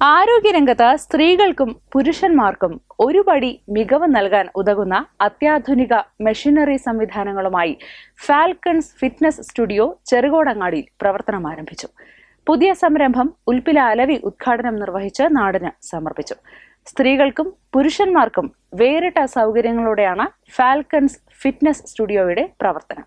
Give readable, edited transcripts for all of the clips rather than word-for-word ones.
ആരോഗ്യരംഗത്ത് സ്ത്രീകൾക്കും പുരുഷന്മാർക്കും ഒരുപടി മികവ് നൽകാൻ ഉതകുന്ന അത്യാധുനിക മെഷീനറി സംവിധാനങ്ങളുമായി ഫാൽക്കൺസ് ഫിറ്റ്നസ് സ്റ്റുഡിയോ ചെറുകോടങ്ങാടിയിൽ പ്രവർത്തനം ആരംഭിച്ചു. പുതിയ സംരംഭം ഉൽപ്പില അലവി ഉദ്ഘാടനം നിർവഹിച്ച് നാടിന് സമർപ്പിച്ചു. സ്ത്രീകൾക്കും പുരുഷന്മാർക്കും വേറിട്ട സൗകര്യങ്ങളോടെയാണ് ഫാൽക്കൺസ് ഫിറ്റ്നസ് സ്റ്റുഡിയോയുടെ പ്രവർത്തനം.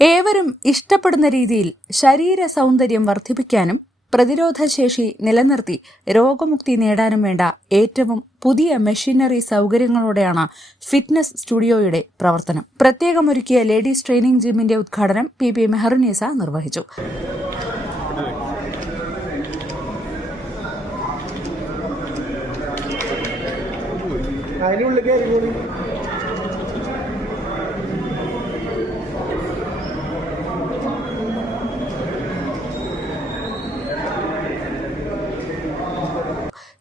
ഏവരും ഇഷ്ടപ്പെടുന്ന രീതിയിൽ ശരീര സൗന്ദര്യം വർദ്ധിപ്പിക്കാനും പ്രതിരോധശേഷി നിലനിർത്തി രോഗമുക്തി നേടാനും വേണ്ട ഏറ്റവും പുതിയ മെഷീനറി സൗകര്യങ്ങളോടെയാണ് ഫിറ്റ്നസ് സ്റ്റുഡിയോയുടെ പ്രവർത്തനം. പ്രത്യേകമൊരുക്കിയ ലേഡീസ് ട്രെയിനിംഗ് ജിമ്മിന്റെ ഉദ്ഘാടനം പി മെഹറുന്നീസ നിർവഹിച്ചു.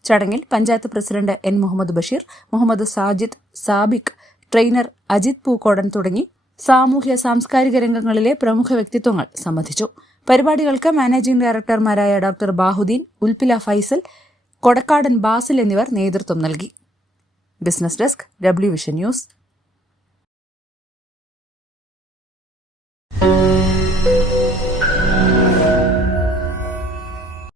ചടങ്ങിൽ panchayat president N Muhammad Basheer, Muhammad Sajid, Sabik, trainer Ajith Pookodan തുടങ്ങി സാമൂഹ്യ സാംസ്കാരിക രംഗങ്ങളിലെ പ്രമുഖ വ്യക്തിത്വങ്ങൾ സംബന്ധിച്ചു. പരിപാടികൾക്ക് മാനേജിംഗ് ഡയറക്ടർമാരായ ഡോക്ടർ ബാഹുദ്ദീൻ, ഉൽപ്പില ഫൈസൽ, കൊടക്കാടൻ ബാസിൽ എന്നിവർ നേതൃത്വം നൽകി. Business desk, W vision news.